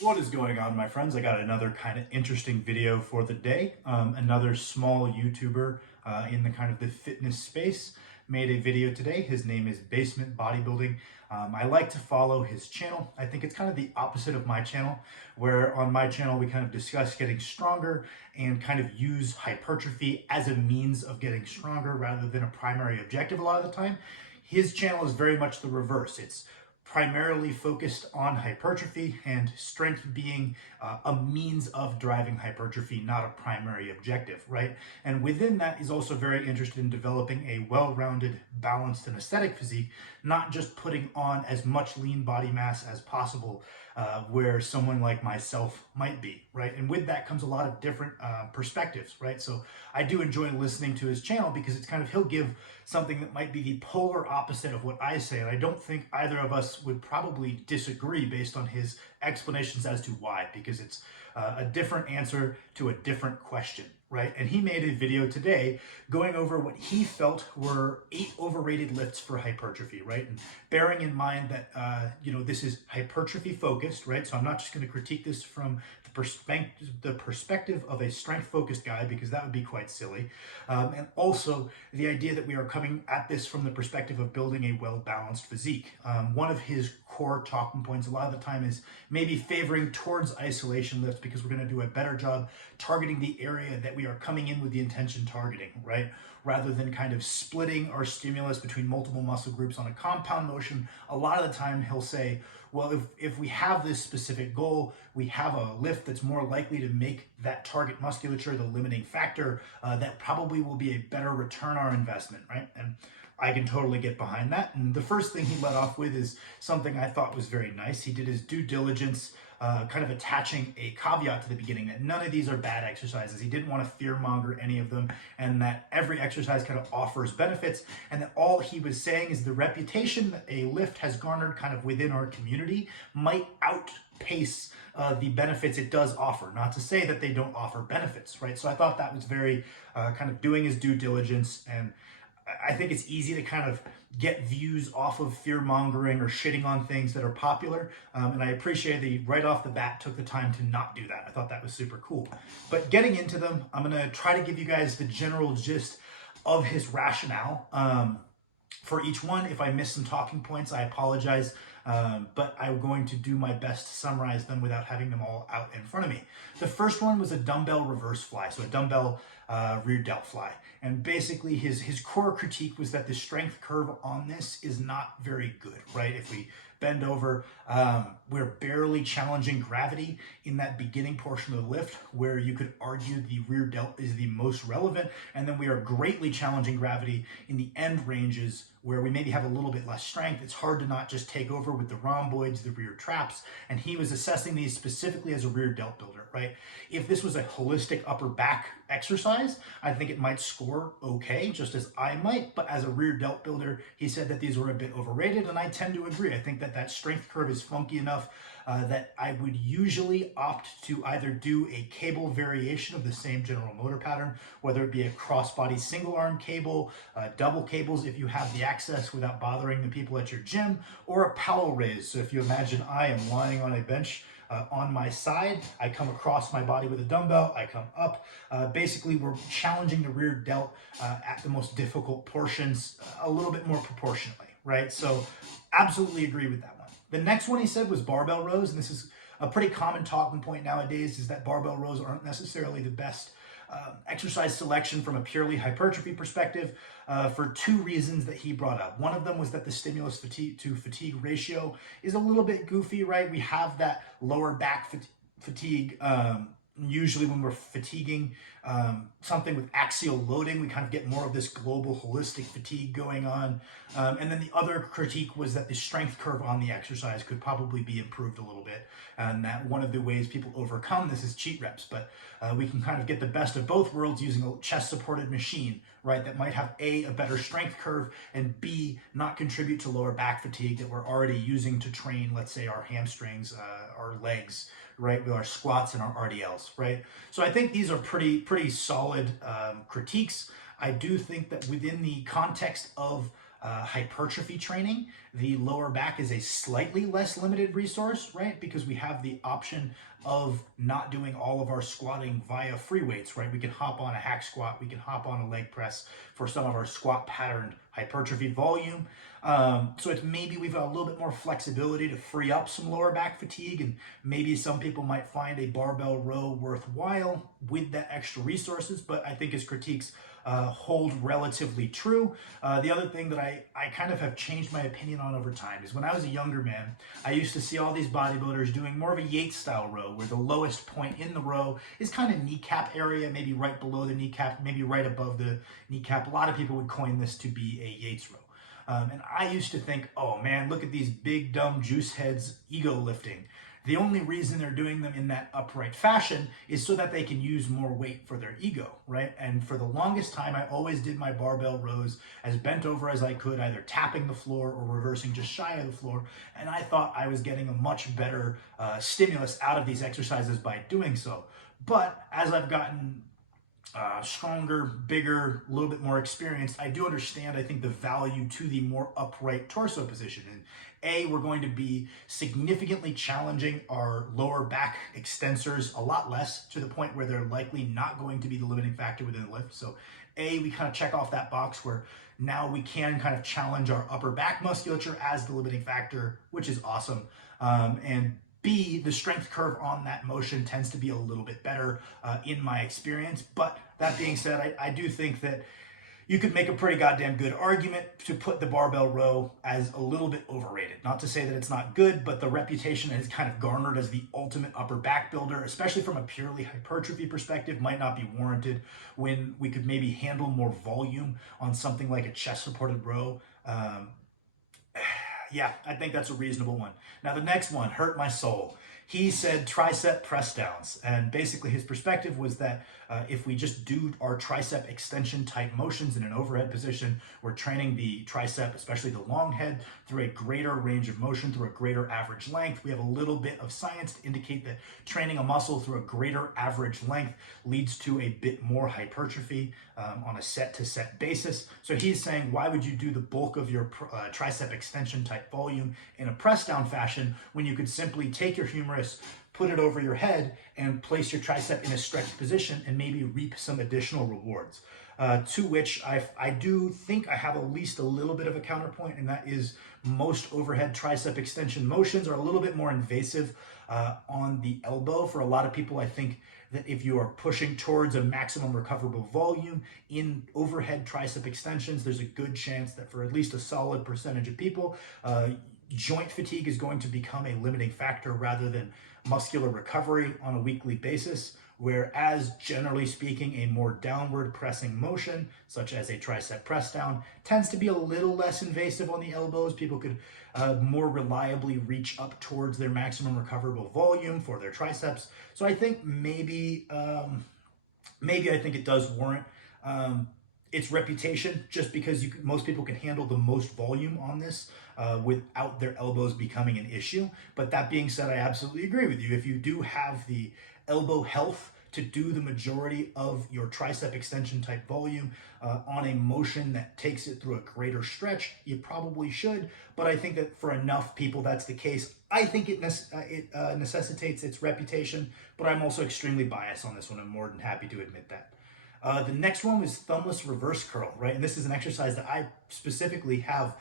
What is going on, my friends? I got another kind of interesting video for the day. Another small YouTuber in the kind of the fitness space made a video today. His name is Basement Bodybuilding. I like to follow his channel. I think it's kind of the opposite of my channel, where on my channel we kind of discuss getting stronger and kind of use hypertrophy as a means of getting stronger rather than a primary objective a lot of the time. His channel is very much the reverse. It's primarily focused on hypertrophy and strength being a means of driving hypertrophy, not a primary objective, right? And within that, he's also very interested in developing a well-rounded, balanced, and aesthetic physique, not just putting on as much lean body mass as possible, where someone like myself might be, right? And with that comes a lot of different perspectives, right? So I do enjoy listening to his channel because it's kind of, he'll give something that might be the polar opposite of what I say. And I don't think either of us would probably disagree based on his explanations as to why, because it's a different answer to a different question, right? And he made a video today going over what he felt were 8 overrated lifts for hypertrophy, right? And bearing in mind that, this is hypertrophy focused, right? So I'm not just going to critique this from the perspective of a strength-focused guy, because that would be quite silly. And also the idea that we are coming at this from the perspective of building a well-balanced physique. One of his core talking points a lot of the time is maybe favoring towards isolation lifts, because we're going to do a better job targeting the area that we are coming in with the intention targeting, right? Rather than kind of splitting our stimulus between multiple muscle groups on a compound motion. A lot of the time he'll say, well, if we have this specific goal, we have a lift that's more likely to make that target musculature the limiting factor, that probably will be a better return on our investment, right? And I can totally get behind that. And the first thing he led off with is something I thought was very nice. He did his due diligence, kind of attaching a caveat to the beginning that none of these are bad exercises. He didn't want to fearmonger any of them, and that every exercise kind of offers benefits, and that all he was saying is the reputation that a lift has garnered kind of within our community might outpace the benefits it does offer. Not to say that they don't offer benefits, right? So I thought that was very kind of doing his due diligence. And I think it's easy to kind of get views off of fear-mongering or shitting on things that are popular. And I appreciate that he right off the bat took the time to not do that. I thought that was super cool. But getting into them, I'm going to try to give you guys the general gist of his rationale for each one. If I miss some talking points, I apologize. But I'm going to do my best to summarize them without having them all out in front of me. The first one was a dumbbell reverse fly, so a dumbbell rear delt fly. And basically his core critique was that the strength curve on this is not very good, right? If we bend over, we're barely challenging gravity in that beginning portion of the lift, where you could argue the rear delt is the most relevant, and then we are greatly challenging gravity in the end ranges, where we maybe have a little bit less strength. It's hard to not just take over with the rhomboids, the rear traps, and he was assessing these specifically as a rear delt builder, right? If this was a holistic upper back exercise, I think it might score okay, just as I might, but as a rear delt builder, he said that these were a bit overrated, and I tend to agree. I think that that strength curve is funky enough that I would usually opt to either do a cable variation of the same general motor pattern, whether it be a crossbody single arm cable, double cables if you have the access without bothering the people at your gym, or a powell raise. So if you imagine I am lying on a bench on my side, I come across my body with a dumbbell, I come up. Basically, we're challenging the rear delt at the most difficult portions a little bit more proportionately, right? So absolutely agree with that one. The next one he said was Barbell Rose, and this is a pretty common talking point nowadays, is that Barbell Rows aren't necessarily the best exercise selection from a purely hypertrophy perspective, for 2 reasons that he brought up. One of them was that the stimulus to fatigue ratio is a little bit goofy, right? We have that lower back fatigue usually when we're fatiguing something with axial loading. We kind of get more of this global holistic fatigue going on. And then the other critique was that the strength curve on the exercise could probably be improved a little bit. And that one of the ways people overcome this is cheat reps. But we can kind of get the best of both worlds using a chest supported machine, right? That might have a better strength curve, and B, not contribute to lower back fatigue that we're already using to train, let's say, our hamstrings, our legs, right, with our squats and our RDLs, right? So I think these are pretty solid critiques. I do think that within the context of hypertrophy training, the lower back is a slightly less limited resource, right? Because we have the option of not doing all of our squatting via free weights, right? We can hop on a hack squat, we can hop on a leg press for some of our squat patterned hypertrophy volume. So it's maybe we've got a little bit more flexibility to free up some lower back fatigue, and maybe some people might find a barbell row worthwhile with that extra resources, but I think his critiques hold relatively true. The other thing that I kind of have changed my opinion on over time is when I was a younger man, I used to see all these bodybuilders doing more of a Yates style row where the lowest point in the row is kind of kneecap area, maybe right below the kneecap, maybe right above the kneecap. A lot of people would coin this to be a Yates row. And I used to think, oh man, look at these big dumb juice heads ego lifting. The only reason they're doing them in that upright fashion is so that they can use more weight for their ego, right? And for the longest time, I always did my barbell rows as bent over as I could, either tapping the floor or reversing just shy of the floor. And I thought I was getting a much better stimulus out of these exercises by doing so. But as I've gotten stronger, bigger, a little bit more experienced, I do understand, I think, the value to the more upright torso position. And we're going to be significantly challenging our lower back extensors a lot less, to the point where they're likely not going to be the limiting factor within the lift. So we kind of check off that box where now we can kind of challenge our upper back musculature as the limiting factor, which is awesome. And B, the strength curve on that motion tends to be a little bit better in my experience. But that being said, I do think that you could make a pretty goddamn good argument to put the barbell row as a little bit overrated. Not to say that it's not good, but the reputation it has kind of garnered as the ultimate upper back builder, especially from a purely hypertrophy perspective, might not be warranted when we could maybe handle more volume on something like a chest supported row. Yeah, I think that's a reasonable one. Now, the next one hurt my soul. He said tricep press downs. And basically his perspective was that if we just do our tricep extension type motions in an overhead position, we're training the tricep, especially the long head, through a greater range of motion, through a greater average length. We have a little bit of science to indicate that training a muscle through a greater average length leads to a bit more hypertrophy on a set to set basis. So he's saying, why would you do the bulk of your tricep extension type volume in a press down fashion when you could simply take your humerus, put it over your head, and place your tricep in a stretched position and maybe reap some additional rewards? To which I do think I have at least a little bit of a counterpoint, and that is most overhead tricep extension motions are a little bit more invasive on the elbow. For a lot of people, I think that if you are pushing towards a maximum recoverable volume in overhead tricep extensions, there's a good chance that for at least a solid percentage of people, joint fatigue is going to become a limiting factor rather than muscular recovery on a weekly basis. Whereas, generally speaking, a more downward pressing motion, such as a tricep press down, tends to be a little less invasive on the elbows. People could more reliably reach up towards their maximum recoverable volume for their triceps. So I think maybe I think it does warrant its reputation, just because most people can handle the most volume on this without their elbows becoming an issue. But that being said, I absolutely agree with you. If you do have the elbow health to do the majority of your tricep extension type volume on a motion that takes it through a greater stretch, you probably should. But I think that for enough people that's the case. I think it necessitates its reputation, but I'm also extremely biased on this one. I'm more than happy to admit that. The next one was thumbless reverse curl, right? And this is an exercise that I specifically have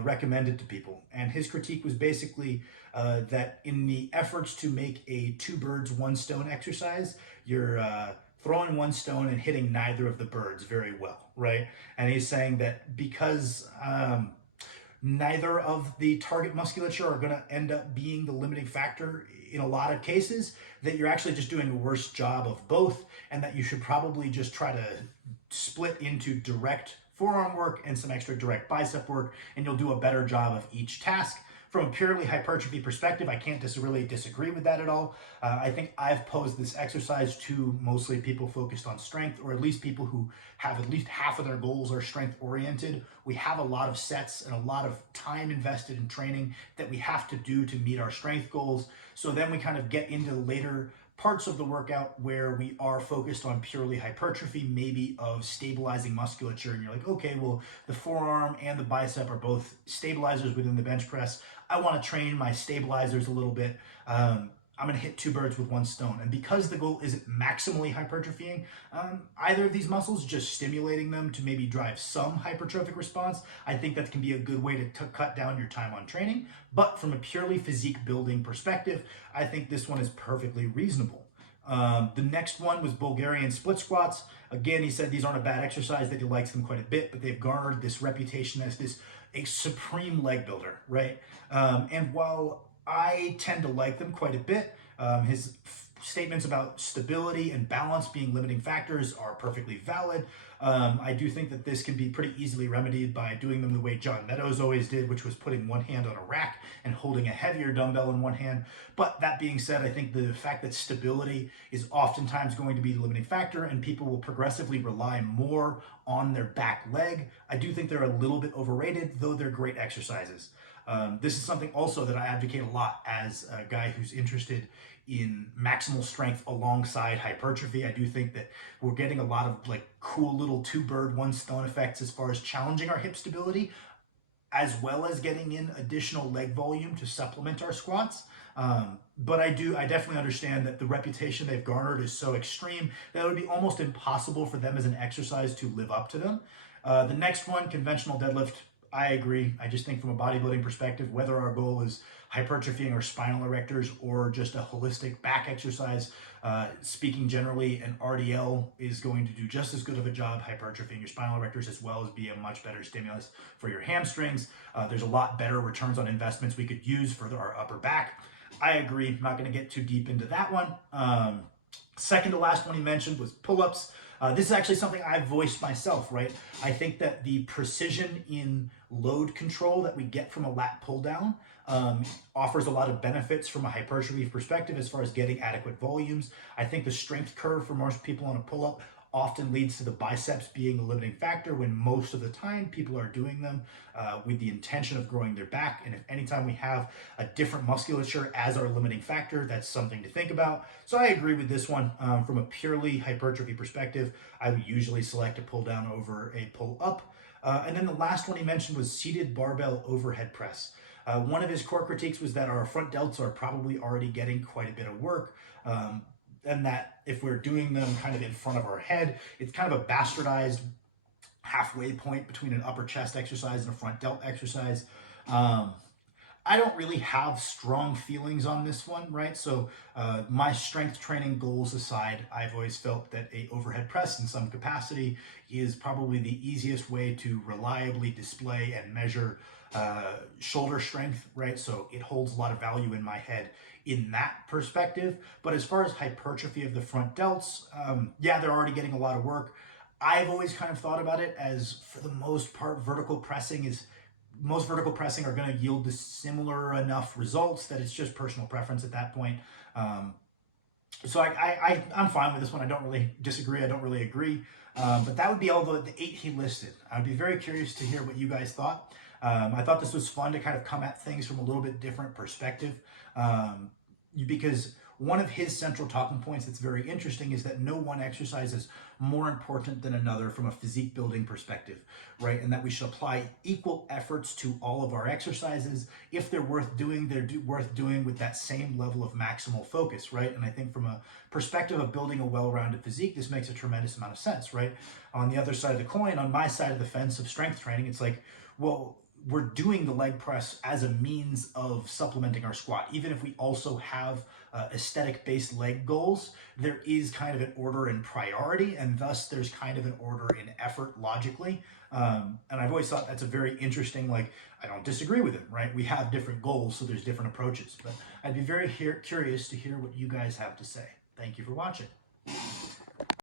recommended to people. And his critique was basically that in the efforts to make a two birds, one stone exercise, you're throwing one stone and hitting neither of the birds very well, right? And he's saying that because neither of the target musculature are going to end up being the limiting factor in a lot of cases, that you're actually just doing a worse job of both, and that you should probably just try to split into direct forearm work and some extra direct bicep work, and you'll do a better job of each task. From a purely hypertrophy perspective, I can't really disagree with that at all. I think I've posed this exercise to mostly people focused on strength, or at least people who have at least half of their goals are strength oriented. We have a lot of sets and a lot of time invested in training that we have to do to meet our strength goals. So then we kind of get into the later parts of the workout where we are focused on purely hypertrophy, maybe of stabilizing musculature, and you're like, okay, well, the forearm and the bicep are both stabilizers within the bench press. I want to train my stabilizers a little bit. I'm going to hit two birds with one stone. And because the goal isn't maximally hypertrophying either of these muscles, just stimulating them to maybe drive some hypertrophic response, I think that can be a good way to cut down your time on training. But from a purely physique building perspective, I think this one is perfectly reasonable. The next one was Bulgarian split squats. Again, he said these aren't a bad exercise, that he likes them quite a bit, but they've garnered this reputation as a supreme leg builder, right? And while I tend to like them quite a bit, his statements about stability and balance being limiting factors are perfectly valid. I do think that this can be pretty easily remedied by doing them the way John Meadows always did, which was putting one hand on a rack and holding a heavier dumbbell in one hand. But that being said, I think the fact that stability is oftentimes going to be the limiting factor and people will progressively rely more on their back leg, I do think they're a little bit overrated, though they're great exercises. This is something also that I advocate a lot as a guy who's interested in maximal strength alongside hypertrophy. I do think that we're getting a lot of like cool little two bird, one stone effects as far as challenging our hip stability, as well as getting in additional leg volume to supplement our squats. But I definitely understand that the reputation they've garnered is so extreme that it would be almost impossible for them as an exercise to live up to them. The next one, conventional deadlift, I agree. I just think from a bodybuilding perspective, whether our goal is hypertrophying our spinal erectors or just a holistic back exercise, speaking generally, an RDL is going to do just as good of a job hypertrophying your spinal erectors as well as be a much better stimulus for your hamstrings. There's a lot better returns on investments we could use for our upper back. I agree. I'm not going to get too deep into that one. Second to last one he mentioned was pull-ups. This is actually something I've voiced myself, right? I think that the precision in load control that we get from a lat pull down offers a lot of benefits from a hypertrophy perspective as far as getting adequate volumes. I think the strength curve for most people on a pull-up often leads to the biceps being a limiting factor when most of the time people are doing them with the intention of growing their back. And if anytime we have a different musculature as our limiting factor, that's something to think about. So I agree with this one. From a purely hypertrophy perspective, I would usually select a pull down over a pull up. And then the last one he mentioned was seated barbell overhead press. One of his core critiques was that our front delts are probably already getting quite a bit of work. And that if we're doing them kind of in front of our head, it's kind of a bastardized halfway point between an upper chest exercise and a front delt exercise. I don't really have strong feelings on this one, right? So my strength training goals aside, I've always felt that a overhead press in some capacity is probably the easiest way to reliably display and measure shoulder strength, right? So it holds a lot of value in my head in that perspective. But as far as hypertrophy of the front delts, yeah, they're already getting a lot of work. I've always kind of thought about it as, for the most part, most vertical pressing are going to yield the similar enough results that it's just personal preference at that point. So I'm fine with this one. I don't really disagree. I don't really agree. But that would be all the 8 he listed. I'd be very curious to hear what you guys thought. I thought this was fun to kind of come at things from a little bit different perspective, because one of his central talking points that's very interesting is that no one exercise is more important than another from a physique building perspective, right? And that we should apply equal efforts to all of our exercises. If they're worth doing, they're worth doing with that same level of maximal focus, right? And I think from a perspective of building a well-rounded physique, this makes a tremendous amount of sense, right? On the other side of the coin, on my side of the fence of strength training, it's like, well, we're doing the leg press as a means of supplementing our squat. Even if we also have aesthetic-based leg goals, there is kind of an order in priority, and thus there's kind of an order in effort logically. And I've always thought that's a very interesting, like, I don't disagree with him, right? We have different goals, so there's different approaches. But I'd be very curious to hear what you guys have to say. Thank you for watching.